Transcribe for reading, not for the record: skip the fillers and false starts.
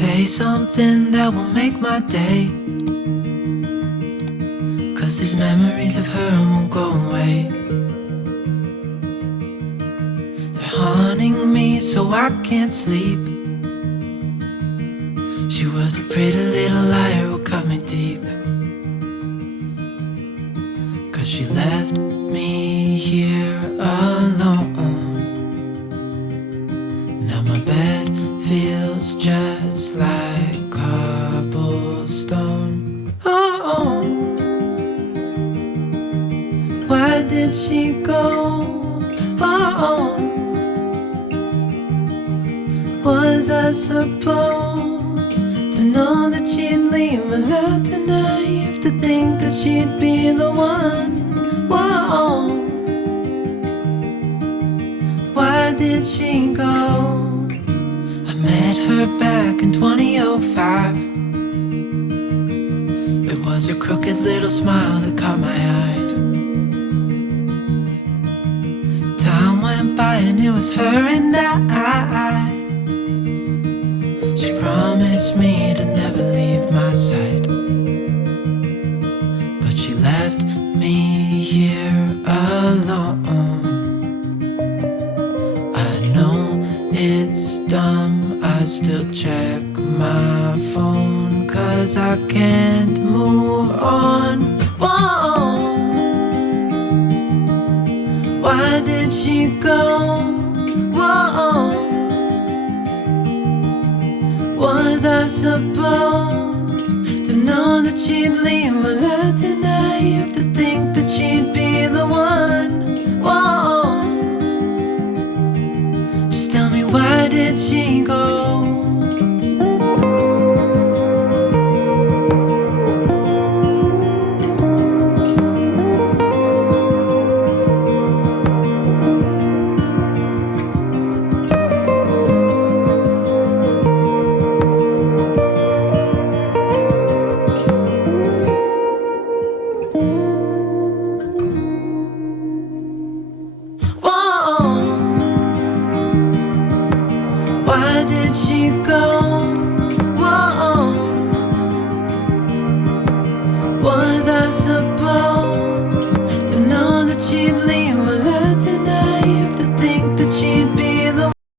Say something that will make my day, 'cause these memories of her won't go away. They're haunting me so I can't sleep. She was a pretty little liar who cut me deep, 'cause she left me here alone. Now my bed feels just like cobblestone. Oh, why did she go? Oh, was I supposed to know that she'd leave? Was I too naive to think that she'd be the one? Whoa, why did she go? I met her back in 2005. It was her crooked little smile that caught my eye. Time went by and it was her and I. She promised me to never leave my side, but she left me here alone. I know it's dumb, I still check my phone, 'cause I can't move on. Whoa, why did she go? Whoa, was I supposed to know that she'd leave? Was I too naive to think that she'd be the one? Whoa, just tell me, why did she go?